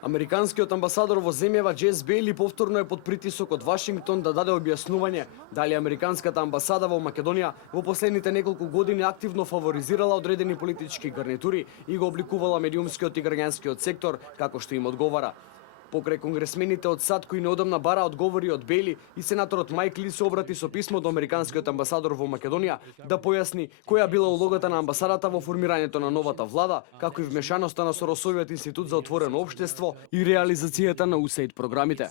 Американскиот амбасадор во земјава Джес Бейли повторно е под притисок од Вашингтон да даде објаснување дали американската амбасада во Македонија во последните неколку години активно фаворизирала одредени политички гарнитури и го обликувала медиумскиот и граѓанскиот сектор како што им одговара. Покрај конгресмените од САД кои неодамна бара одговори од Бейли и сенаторот Майк Ли се обрати со писмо до американскиот амбасадор во Македонија да појасни која била улогата на амбасадата во формирањето на новата влада, како и вмешаноста на Соросовиот институт за отворено општество и реализацијата на USAID програмите.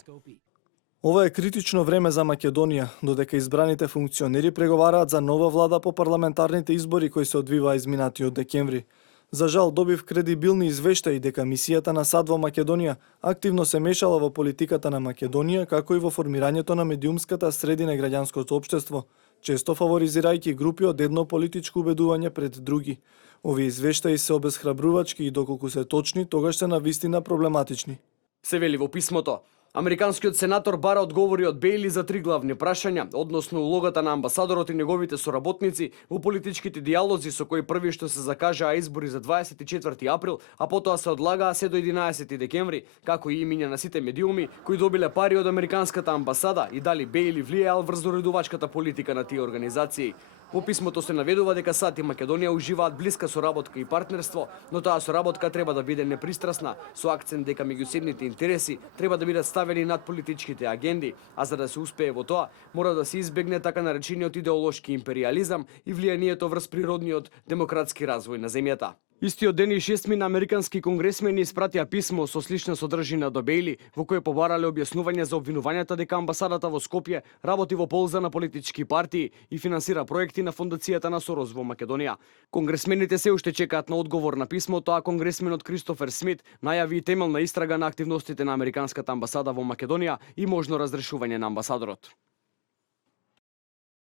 Ова е критично време за Македонија, додека избраните функционери преговараат за нова влада по парламентарните избори кои се одвиваа изминатиот декември. За жал добив кредибилни извештаи дека мисијата на САД во Македонија активно се мешала во политиката на Македонија, како и во формирањето на медиумската средина и граѓанското општество, често фаворизирајќи групи од едно политичко убедување пред други. Овие извештаи се обесхрабрувачки и доколку се точни, тогаш се навистина проблематични. Се вели во писмото. Американскиот сенатор бара одговори од Бейли за три главни прашања, односно улогата на амбасадорот и неговите соработници во политичките диалози со кои први што се закажаа избори за 24 април, а потоа се одлагаа се до 11 декември, како и имиња на сите медиуми кои добиле пари од американската амбасада и дали Бейли влијаел врз уредувачката политика на тие организации. Во писмото се наведува дека САД и Македонија уживаат блиска соработка и партнерство, но таа соработка треба да биде непристрасна, со акцент дека меѓусебните интереси треба да бидат ставени над политичките агенди, а за да се успее во тоа, мора да се избегне така наречениот идеолошки империализам и влијанието врз природниот демократски развој на земјата. Истиот ден и 6 американски конгресмени испратија писмо со слична содржина до Бейли, во кое побарале објаснување за обвинувањата дека амбасадата во Скопје работи во полза на политички партии и финансира проекти на фондацијата на Сорос во Македонија. Конгресмените се уште чекаат на одговор на писмото, а конгресменот Кристофер Смит најави и темелна истрага на активностите на американската амбасада во Македонија и можно разрешување на амбасадорот.